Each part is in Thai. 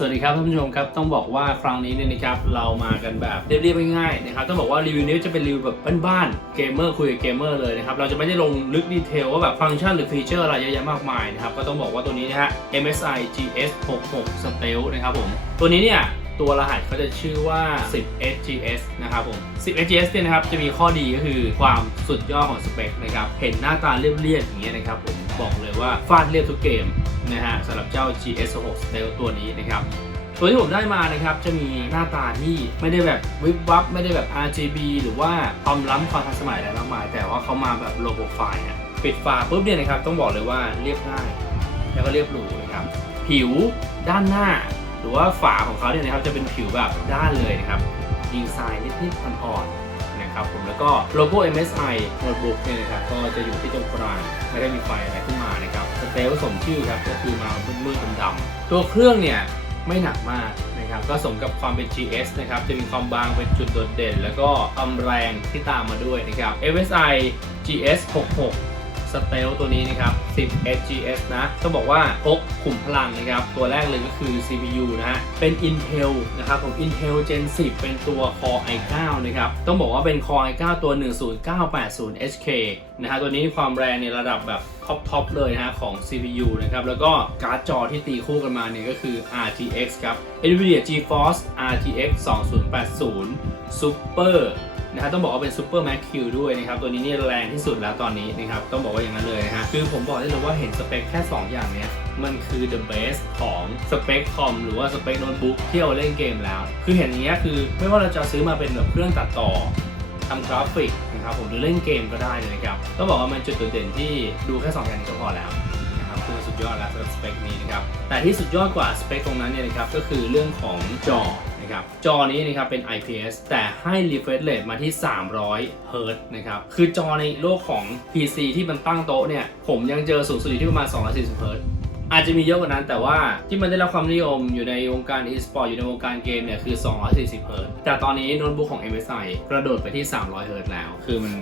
สวัสดีครับท่านผู้ชมครับต้องบอกว่าครั้งนี้เนี่ยนะครับเรามากันแบบเรียบๆง่ายๆนะครับต้องบอกว่ารีวิวนี้จะเป็นรีวิวแบบบ้านๆเกมเมอร์คุยกับเกมเมอร์เลยนะครับเราจะไม่ได้ลงลึกดีเทลว่าแบบฟังก์ชันหรือฟีเจอร์อะไรเยอะแยะมากมายนะครับก็ต้องบอกว่าตัวนี้นะฮะ MSI GS 66 Stealth นะครับผมตัวนี้เนี่ยตัวรหัสเขาจะชื่อว่า 10 SGS นะครับผม 10 SGS เนี่ยนะครับจะมีข้อดีก็คือความสุดยอดของสเปคนะครับเห็นหน้าตาเรียบๆอย่างเงี้ยนะครับผมบอกเลยว่าฟาดเรียบทุกเกม นะฮะสำหรับเจ้า GS 6 Stealth ตัวนี้นะครับ ตัวที่ผมได้มานะครับจะมีหน้าตาที่ไม่ได้แบบวิบวับ ไม่ได้แบบ RGB หรือว่าความล้ำความทันสมัยอะไรมากมาย แต่ว่าเขามาแบบโลโ o ไฟล์ปิดฝาปุ๊บเนี่ยนะครับต้องบอกเลยว่าเรียบง่าย แล้วก็เรียบหรูนะครับ ผิวด้านหน้า หรือว่าฝาของเขาเนี่ยนะครับจะเป็นผิวแบบด้านเลยนะครับดีไซน์นิดๆอ่อนๆ นะครับผมแล้วก็โลโก้ MSI โน้ตบุ๊กเนี่ยนะครับก็จะอยู่ที่ตรงกลางไม่ได้มีไฟอะไรขึ้นมานะครับสเตลสมชื่อครับก็คือมามืดๆดำๆตัวเครื่องเนี่ยไม่หนักมากนะครับก็สมกับความเป็น GS นะครับจะมีความบางเป็นจุดโดดเด่น แล้วก็ความแรงที่ตามมาด้วยนะครับ MSI GS 66 สเตลตัวนี้นะครับ 10 SGS นะต้องบอกว่าพกขุมพลังนะครับ ตัวแรกเลยก็คือ CPU นะฮะ เป็น Intel นะครับผม Intel Gen 10 เป็นตัว Core i9 นะครับ ต้องบอกว่าเป็น Core i9 ตัว 10980HK นะฮะ ตัวนี้ความแรงในระดับแบบท็อปทอปเลยนะฮะของ CPU นะครับ แล้วก็การ์ดจอที่ตีคู่กันมาเนี่ยก็คือ RTX ครับ NVIDIA GeForce RTX 2080 Super นะฮะต้องบอกว่าเป็น Super Max Q ด้วยนะครับตัวนี้นี่แรงที่สุดแล้วตอนนี้นะครับต้องบอกว่าอย่างนั้นเลยนะฮะคือผมบอกได้เลยว่าเห็นสเปคแค่ 2 อย่างเนี้ยมันคือ the best ของสเปคคอมหรือว่าสเปคโน้ตบุ๊กที่เอาเล่นเกมแล้ว คือเห็นอย่างเงี้ยคือไม่ว่าเราจะซื้อมาเป็นแบบเครื่องตัดต่อทำกราฟิกนะครับผมหรือเล่นเกมก็ได้เลยนะครับต้องบอกว่ามันจุดโดดเด่นที่ดูแค่ 2 อย่างนี้ก็พอแล้วนะครับคือสุดยอดแล้วสำหรับสเปคนี้นะครับแต่ที่สุดยอดกว่าสเปคตรงนั้นเนี่ยนะครับก็คือเรื่องของจอ นะครับ จอนี้นะครับเป็น IPS แต่ให้ refresh rate มาที่ 300 Hz นะครับ คือจอในโลกของ PC ที่มันตั้งโต๊ะเนี่ย ผมยังเจอสูงสุดอยู่ที่ประมาณ 240 Hz อาจจะมีเยอะกว่านั้นแต่ว่าที่มันได้รับความนิยมอยู่ในวงการ e-sport อยู่ในวงการเกมเนี่ยคือ 240เฮิรตแต่ตอนนี้โน้ตบุ๊กของ MSI กระโดดไปที่ 300เฮิรตแล้ว คือมัน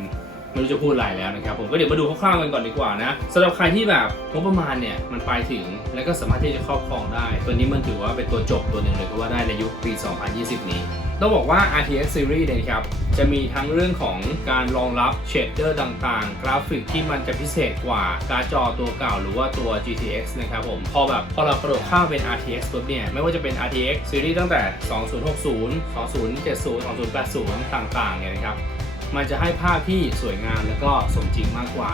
ไม่รู้จะพูดอะไรแล้วนะครับผมก็เดี๋ยวมาดูคร่าวๆกันก่อนดีกว่านะสำหรับใครที่แบบงบประมาณเนี่ยมันไปถึงแล้วก็สามารถที่จะครอบครองได้ ตัวนี้มันถือว่าเป็นตัวจบตัวหนึ่งเลยก็ว่าได้ในยุคปี 2020 นี้ต้องบอกว่า RTX Series นี่ยครับจะมีทั้งเรื่องของการรองรับเชดเดอร์ต่างๆ กราฟิกที่มันจะพิเศษกว่าการ์จอตัวเก่าหรือว่าตัว GTX นะครับผมพอแบบพอเรากระโดดข้ามเป็น RTX ปุ๊บเนี่ยไม่ว่าจะเป็น RTX Series ตั้งแต่ 2060 2070 2080 ต่างๆเนี่ยนะครับ มันจะให้ภาพที่สวยงามแล้วก็สมจริงมากกว่า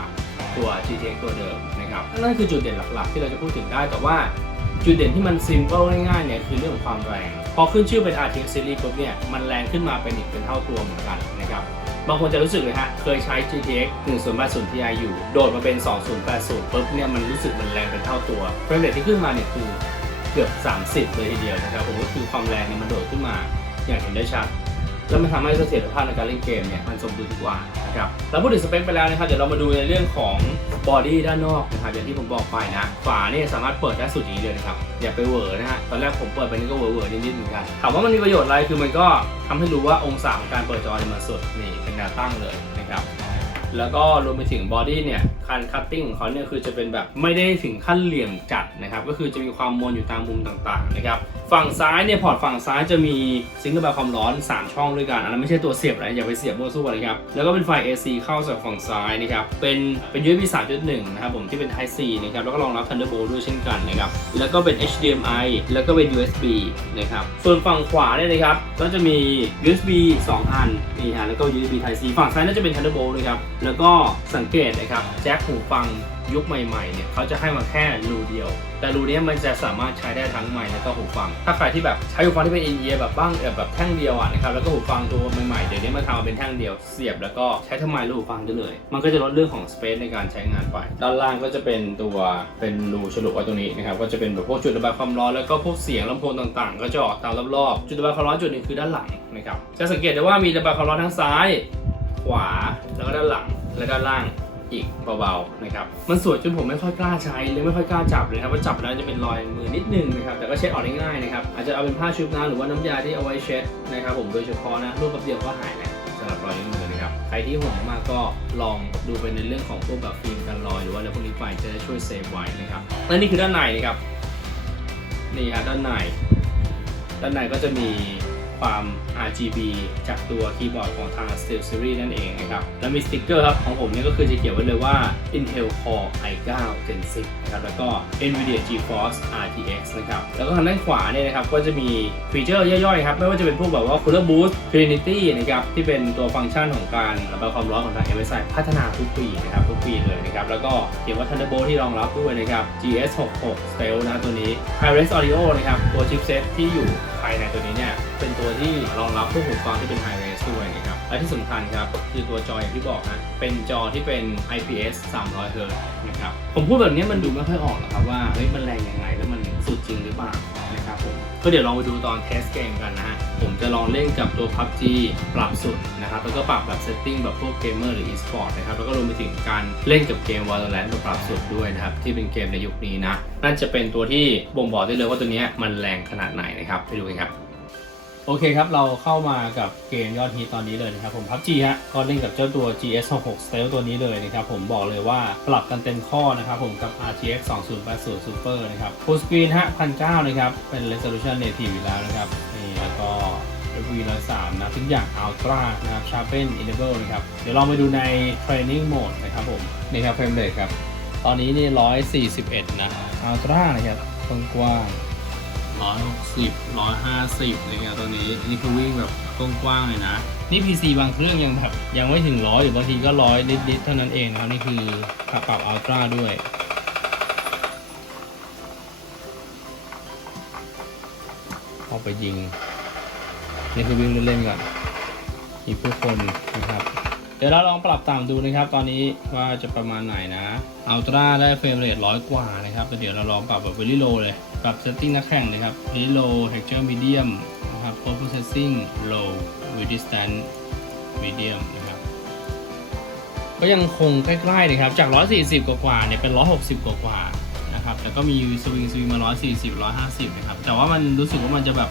ตัว GTX ตัวเดิมนะครับนั่นคือจุดเด่นหลักๆ ที่เราจะพูดถึงได้แต่ว่าจุดเด่นที่มันซิมเปิลง่ายๆเนี่ยคือเรื่องของความแรง พอขึ้นชื่อเป็น RTX Series ปุ๊บเนี่ยมันแรงขึ้นมาเป็นอีกเป็นเท่าตัวเหมือนกันนะครับบางคนจะรู้สึกเลยฮะ เคยใช้ GTX 1080 Ti อยู่ โดดมาเป็น 2080ปุ๊บเนี่ยมันรู้สึกมันแรงเป็นเท่าตัวเฟรมเรทที่ขึ้นมาเนี่ยคือเกือบ 30 เลยทีเดียวนะครับผมก็คือความแรงเนี่ยมันโดดขึ้นมาอย่างเห็นได้ชัด แล้วมันทำให้เสถียรภาพในการเล่นเกมเนี่ยมันสมดุลกว่านะครับแล้วพูดถึงสเปคไปแล้วนะครับเดี๋ยวเรามาดูในเรื่องของบอดี้ด้านนอกนะครับอย่างที่ผมบอกไปนะฝาเนี่ยสามารถเปิดได้สุดอย่างนี้เลยนะครับอย่าไปเหวอนะฮะตอนแรกผมเปิดไปนี่ก็เหวอเหวอนิดๆเหมือนกันถามว่ามันมีประโยชน์อะไรคือมันก็ทำให้รู้ว่าองศาของการเปิดจอเนี่ยมันสุดนี่เป็นแนวตั้งเลยนะครับแล้วก็รวมไปถึงบอดี้เนี่ยคันคัตติ้งของเขาเนี่ยคือจะเป็นแบบไม่ได้ถึงขั้นเหลี่ยมจัดนะครับก็คือจะมีความมนอยู่ตามมุมต่างๆนะครับฝั่งซ้ายเนี่ยพอร์ตฝั่งซ้ายจะมีซิงค์ระบายความร้อน 3 ช่องด้วยกัน อันนั้นไม่ใช่ตัวเสียบอะไรอย่าไปเสียบมั่วซั่วเลยครับแล้วก็เป็นไฟ AC เข้าจากฝั่งซ้ายนะครับเป็นเป็น USB 3.1 นะครับผมที่เป็น Type C นะครับแล้วก็รองรับ Thunderbolt ด้วยเช่นกันนะครับแล้วก็เป็น HDMI แล้วก็เป็น USB นะครับส่วนฝั่งขวาเนี่ยนะครับก็จะมี USB 2 อันนี่ฮะแล้วก็ USB Type C ฝั่งซ้ายน่าจะเป็น Thunderbolt นะครับแล้วก็สังเกตนะครับแจ็คหูฟังยุคใหม่ๆเนี่ยเขาจะให้มาแค่รูเดียว แต่รูนี้มันจะสามารถใช้ได้ทั้งไมค์แล้วก็หูฟัง ถ้าใครที่แบบใช้หูฟังที่เป็นอินเอียร์แบบบ้างแบบแท่งเดียวอะนะครับแล้วก็หูฟังตัวใหม่ๆเดี๋ยวนี้มันทำมาเป็นแท่งเดียวเสียบแล้วก็ใช้ทั้งไมค์และหูฟังได้เลย มันก็จะลดเรื่องของสเปซในการใช้งานไป ด้านล่างก็จะเป็นตัวเป็นรูฉลุไว้ตรงนี้นะครับก็จะเป็นแบบพวกจุดระบายความร้อนแล้วก็พวกเสียงลำโพงต่างๆ ก็จะออกตามรอบๆจุดระบายความร้อนจุดหนึงคือด้านหลังนะครับจะสังเกตได้ว่ามีระบายความร้อนทั้งซ้าย ขวาแล้วก็ด้านหลังและด้านล่าง อีกเบาๆนะครับมันสวยจนผมไม่ค่อยกล้าใช้เลยไม่ค่อยกล้าจับเลยครับว่าจับแล้วจะเป็นรอยมือนิดนึงนะครับแต่ก็เช็ดออกได้ง่ายนะครับอาจจะเอาเป็นผ้าชุบน้ำหรือว่าน้ำยาที่เอาไว้เช็ดนะครับผมโดยเฉพาะนะรูปแป๊บเดียวก็หายแล้วสำหรับรอยนิ้วมือนะครับใครที่ห่วงมากก็ลองดูไปในเรื่องของพวกแบบฟิล์มกันรอยหรือว่าอะไรพวกนี้ไปจะได้ช่วยเซฟไว้นะครับและนี่คือด้านในนะครับนี่ฮะด้านในด้านในก็จะมี ความ RGB จากตัวคีย์บอร์ดของทาง Steel Series นั่นเองนะครับ แล้วมีสติกเกอร์ครับของผมเนี่ยก็คือจะเขียนไว้เลยว่า Intel Core i9 Gen 10นะครับแล้วก็ NVIDIA GeForce RTX นะครับ แล้วก็ทางด้านขวาเนี่ยนะครับก็จะมีฟีเจอร์ย่อยๆครับ ไม่ว่าจะเป็นพวกแบบว่า Cooler Boost Trinity นะครับ ที่เป็นตัวฟังก์ชันของการระบายความร้อนของทาง MSI พัฒนาทุกปีนะครับทุกปีเลยนะครับ แล้วก็เขียนว่า Thunderbolt ที่รองรับด้วยนะครับ GS66 Stealth นะตัวนี้ Hi-Res Audio นะครับตัวชิปเซตที่อยู่ภายในตัวนี้เนี่ยเป็น ตัวที่รองรับพวกหูฟังที่เป็น Hi-Res ด้วยนะครับ และที่สำคัญครับ คือตัวจออย่างที่บอกนะเป็นจอที่เป็น IPS 300 Hz นะครับ ผมพูดแบบนี้มันดูไม่ค่อยออกหรอกครับว่าเฮ้ยมันแรงยังไงแล้วมันสุดจริงหรือเปล่านะครับผมก็เดี๋ยวลองไปดูตอนเทสเกมกันนะฮะ ผมจะลองเล่นกับตัว PUBG ปรับสุดนะครับ แล้วก็ปรับแบบเซตติ้งแบบพวกเกมเมอร์หรือ e-sport นะครับ แล้วก็รวมไปถึงการเล่นกับเกม Valorant ตัวปรับสุดด้วยนะครับ ที่เป็นเกมในยุคนี้นะนั่นจะเป็นตัวที่บ่งบอกได้เลยว่าตัวนี้มันแรงขนาดไหนนะครับ ไปดูกันครับ โอเคครับ เราเข้ามากับเกมยอดฮิตตอนนี้เลยนะครับผม PUBG ฮะก็เล่นกับเจ้าตัว GS 66 Stealth ตัวนี้เลยนะครับผมบอกเลยว่าปรับกันเต็มข้อนะครับผมกับ RTX 2080 Super นะครับ Full Screen ฮะ1,900นะครับ เป็น Resolution Native อยู่แล้วนะครับนี่แล้วก็ FV 103 นะทุกอย่าง Ultra นะครับ Sharpen Enable นะครับ เดี๋ยวลองไปดูใน Training Mode นะครับผมนี่ครับ Frame Rate ครับ ตอนนี้นี่141 นะ Ultra นะครับกว้างๆ ร้อยหกสิบร้อยห้าสิบอะไรเงี้ยตัวนี้นี่คือวิ่งแบบกว้างๆเลยนะ นี่ PC บางเครื่องยังแบบยังไม่ถึงร้อยหรือบางทีก็ร้อยนิดๆเท่านั้นเองนะครับนี่คือปรับอัลตร้าด้วยออกไปยิง นี่คือวิ่งเล่นๆก่อนมีผู้คนนะครับ ดี๋ยวเราลองปรับต่ำดูนะครับ ตอนนี้ว่าจะประมาณไหนนะอัลตร้าได้เฟรมเรทร้อยกว่านะครับแต่เดี๋ยวเราลองปรับแบบ very low เลย ปรับ setting นักแข่งเลยครับ very low texture medium นะครับ post processing low with distance medium นะครับ ก็ยังคงใกล้ๆนะครับ จาก 140 กว่าๆเนี่ยเป็น 160 กว่าๆนะครับ แต่ก็มีสวิงสวิงมา 140 150 นะครับ แต่ว่ามันรู้สึกว่ามันจะแบบ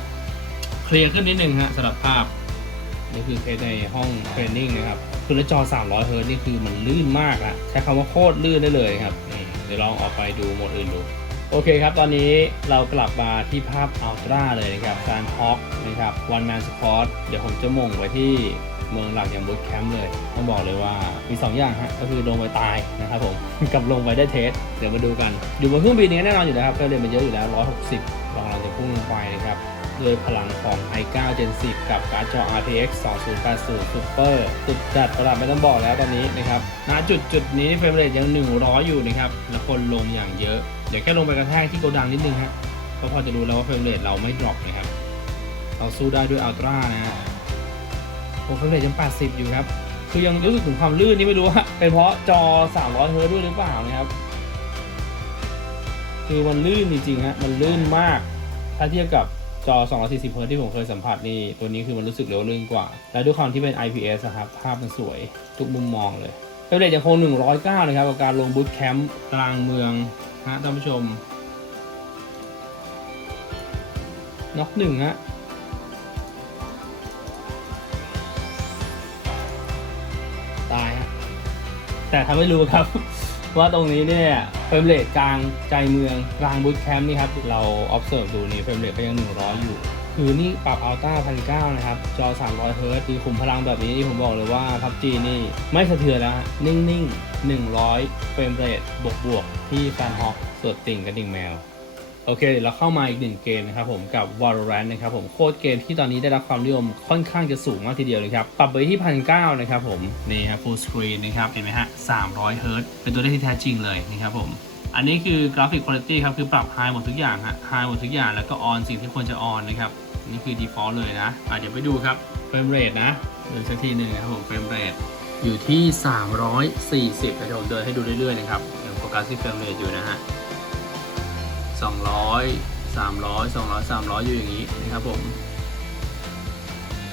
เคลียร์ขึ้นนิดนึงฮะสำหรับภาพ นี่คือเคสในห้องเทรนนิ่งนะครับ คือแล้วจอ 300 เฮิร์ตนี่คือมันลื่นมากอะใช้คำว่าโคตรลื่นได้เลยครับ เดี๋ยวลองออกไปดูโหมดอื่นดู โอเคครับ ตอนนี้เรากลับมาที่ภาพอัลตร้าเลยนะครับการฮอกนะครับ one man squad เดี๋ยวผมจะมงไปที่เมืองหลักอย่างบูตแคมป์เลยต้องบอกเลยว่ามี 2 อย่างฮะก็คือลงไปตายนะครับผม กับลงไปได้เทส เดี๋ยวมาดูกัน อยู่บนเครื่องบินนี้แน่นอนอยู่แล้วครับก็เลยนมันเยอะอยู่แล้ว 160เรากำลังจะพุ่งลงไปนะครับ ด้วยพลังของ i9 Gen 10 กับการ์ดจอ RTX 2080 Super สุดจัดประหลาดไม่ต้องบอกแล้วตอนนี้นะครับณจุดจุดนี้เฟรมเรทยัง 100 อยู่นะครับ แล้วคนลงอย่างเยอะ เดี๋ยวแค่ลงไปกระแทกที่โกดังนิดนึงฮะก็พอจะรู้แล้วว่าเฟรมเรทเราไม่ดรอปนะครับ เราสู้ได้ด้วยอัลตร้านะฮะโอ้เฟรมเรทยัง 80 อยู่ครับ คือยังรู้สึกถึงความลื่นนี่ไม่รู้ว่าเป็นเพราะจอ 300เฮิร์ตด้วยหรือเปล่านะครับ คือมันลื่นจริงๆฮะ มันลื่นมาก ถ้าเทียบกับ จอ 240เฮิร์ที่ผมเคยสัมผัสนี่ ตัวนี้คือมันรู้สึกเร็วลื่นกว่า และด้วยความที่เป็น IPS นะครับ ภาพมันสวยทุกมุมมองเลยเฟรมเรทยังคง 109 นะครับกับการลงบูตแคมป์กลางเมืองฮะท่านผู้ชมน็อกหนึ่งฮะตายฮะแต่ทำให้รู้ครับ ว่าตรงนี้เนี่ย เฟรมเรทกลางใจเมืองกลางบูตแคมป์นี่ครับ เรา observe ดูนี่เฟรมเรทก็ยัง 100 อยู่ คือนี่ปรับอัลต้าพันเก้านะครับ จอ 300 เฮิร์ตซ์คือขุมพลังแบบนี้ที่ผมบอกเลยว่าพับจีนี่ไม่สะเทือนแล้วฮะนิ่งๆ 100 เฟรมเรทบวกๆ ที่แฟนฮอกสวดติ่งกับดิ่งแมว โอเคเดี๋ยวเราเข้ามาอีกหนึ่งเกมนะครับผมกับ Valorant นะครับผมโคตรเกมที่ตอนนี้ได้รับความนิยมค่อนข้างจะสูงมากทีเดียวเลยครับ ปรับไปที่พันเนะครับผม นี่ครับ full screen นะครับ เห็นไหมฮะ300เฮิร์ตเป็นตัวเลขที่แท้จริงเลยนะครับผม อันนี้คือกราฟิกคุณภาพครับ คือปรับ high หมดทุกอย่างฮะ high หมดทุกอย่างแล้วก็ on สิ่งที่ควรจะ on นะครับ นี่คือ default เลยนะอะเดี๋ยวไปดูครับ frame rate นะดูสักทีหนึ่งนะครับผม frame rate อยู่ที่ 340เดี๋ยวผมเดินให้ดูเรื่อยๆนะครับยังโฟกัสที่ frame rate อยู่นะฮะ 200 300 200 300 อยู่อย่างนี้นะครับผม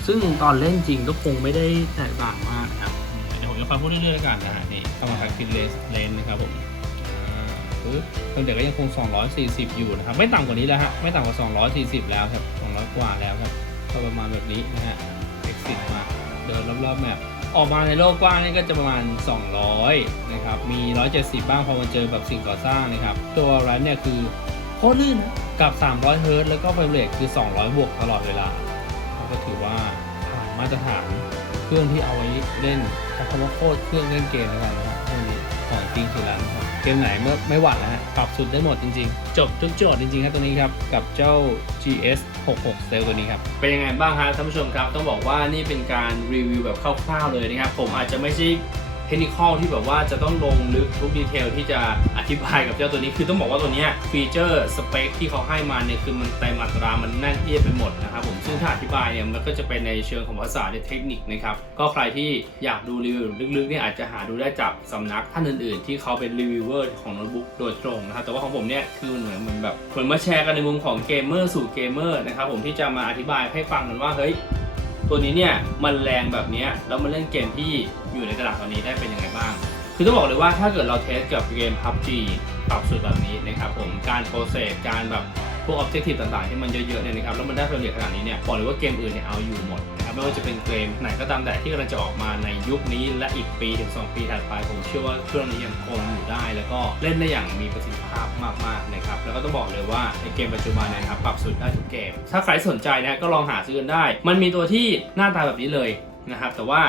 ซึ่งตอนเล่นจริงก็คงไม่ได้แตกต่างมากนะครับ เดี๋ยวผมจะฟังพูดเรื่อยๆแล้วกันนะฮะนี่เข้ามาพักคิเลนเลนนะครับผมอ่าปึ๊บเดี๋ยวก็ยังคง 240 อยู่นะครับ ไม่ต่ำกว่านี้แล้วฮะ ไม่ต่ำกว่า 240 แล้วครับ 200 กว่าแล้วครับก็ประมาณแบบนี้นะฮะ exit มา เดินรอบๆแมปออกมาในโลกกว้างนี่ก็จะประมาณ 200 นะครับ มี 170 บ้างพอมาเจอแบบสิ่งก่อสร้างนะครับ ตัวร้านเนี่ยคือ โคตรลื่นนะกับ 300 เฮิร์ตแล้วก็ไฟเรทคือ 200 บวกตลอดเวลา ก็ถือว่าผ่านมาตรฐานเครื่องที่เอาไว้เล่นใช้คำว่าโคตรเครื่องเล่นเกมแล้วกันนะครับเครื่องนี้ของจริงสุดแล้วนะครับเกมไหนเมื่อไม่หวั่นแล้วฮะปรับสุดได้หมดจริงๆ จบทุกโจทย์จริงๆครับตัวนี้ครับ กับเจ้า GS 66 Cell ตัวนี้ครับ เป็นยังไงบ้างฮะท่านผู้ชมครับ ต้องบอกว่านี่เป็นการรีวิวแบบคร่าวๆเลยนะครับ ผมอาจจะไม่ใช่ เทคนิคอลที่แบบว่าจะต้องลงลึกทุกดีเทลที่จะอธิบายกับเจ้าตัวนี้คือต้องบอกว่าตัวนี้ฟีเจอร์สเปคที่เขาให้มาเนี่ยคือมันเต็มอัตรามันแน่นเอียดไปหมดนะครับผมซึ่งถ้าอธิบายเนี่ยมันก็จะเป็นในเชิงของภาษาในเทคนิคนะครับก็ใครที่อยากดูรีวิวลึกๆเนี่ยอาจจะหาดูได้จากสำนักท่านอื่นๆ ที่เขาเป็นรีวิวเวอร์ของโน้ตบุ๊กโดยตรงนะครับแต่ว่าของผมเนี่ยคือเหมือนเหมือนแบบเหมือนมาแชร์กันในมุมของเกมเมอร์สู่เกมเมอร์นะครับผมที่จะมาอธิบายให้ฟังกันว่าเฮ้ย ตัวนี้เนี่ยมันแรงแบบนี้แล้วมันเล่นเกมที่อยู่ในตลาดตอนนี้ได้เป็นยังไงบ้าง คือต้องบอกเลยว่าถ้าเกิดเราเทสกับเกม PUBG ปรับสุดแบบนี้นะครับผมการโปรเซสการแบบพวกออบเจกตีฟต่างๆ ที่มันเยอะๆเนี่ยนะครับแล้วมันได้ผลละเอียขนาดนี้เนี่ยบอกเลยว่าเกมอื่นเนี่ยเอาอยู่หมด ไม่ว่าจะเป็นเกมไหนก็ตามแต่ที่กำลังจะออกมาในยุคนี้และอีกปีถึง 2 ปีถัดไปผมเชื่อว่าเครื่องนี้ยังคงอยู่ได้ แล้วก็เล่นได้อย่างมีประสิทธิภาพมากๆนะครับแล้วก็ต้องบอกเลยว่าในเกมปัจจุบันนะครับปรับสุดได้ทุกเกม ถ้าใครสนใจนะก็ลองหาซื้อกันได้ มันมีตัวที่หน้าตาแบบนี้เลยนะครับแต่ว่า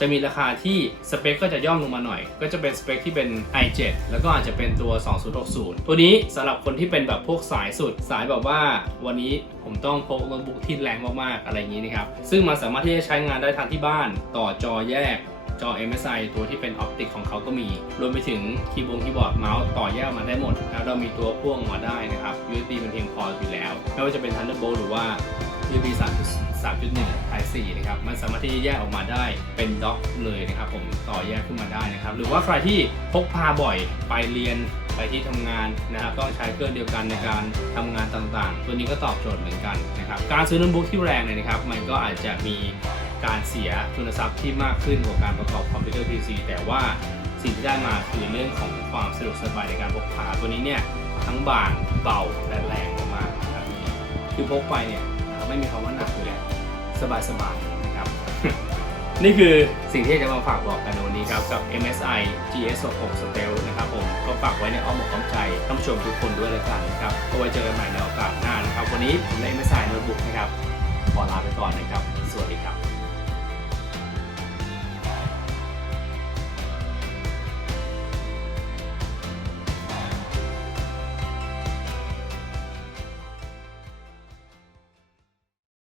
จะมีราคาที่สเปคก็จะย่อมลงมาหน่อย ก็จะเป็นสเปคที่เป็น i7 แล้วก็อาจจะเป็นตัว 2060 ตัวนี้สำหรับคนที่เป็นแบบพวกสายสุดสายแบบว่า วันนี้ผมต้องพกโน้ตบุ๊กที่แรงมากๆอะไรอย่างนี้นะครับ ซึ่งมันสามารถที่จะใช้งานได้ทั้งที่บ้านต่อจอแยกจอ MSI ตัวที่เป็นออปติกของเขาก็มี รวมไปถึงคีย์บงคีย์บอร์ดเมาส์ต่อแยกมาได้หมดแล้วเรามีตัวพ่วงมาได้นะครับ USB มันเพียงพออยู่แล้ว ไม่ว่าจะเป็น Thunderbolt หรือว่า USB 3.1 Type C นะครับ มันสามารถที่จะแยกออกมาได้เป็นด็อกเลยนะครับ ผมต่อแยกขึ้นมาได้นะครับ หรือว่าใครที่พกพาบ่อยไปเรียนไปที่ทำงานนะครับต้องใช้เครื่องเดียวกันในการทำงานต่างๆ ตัวนี้ก็ตอบโจทย์เหมือนกันนะครับ การซื้อโน้ตบุ๊กที่แรงเนี่ยนะครับ มันก็อาจจะมีการเสียทุนทรัพย์ที่มากขึ้นกว่าการประกอบคอมพิวเตอร์ PC แต่ว่าสิ่งที่ได้มาคือเรื่องของความสะดวกสบายในการพกพาตัวนี้เนี่ยทั้งบางเบาและแรงมากๆนะครับคือพกไปเนี่ย ไม่มีคำว่าหนักเลยแล้ว สบายๆนะครับ นี่คือสิ่งที่จะมาฝากบอกกันในวันนี้ครับกับ MSI GS66 Stealth นะครับผมก็ฝากไว้ในอ้อมอกอ้อมใจท่านผู้ชมทุกคนด้วยเลยกันนะครับก็ไว้เจอกันใหม่ในโอกาสหน้านะครับ วันนี้ผมและ MSI Notebook นะครับขอลาไปก่อนนะครับ สวัสดีครับ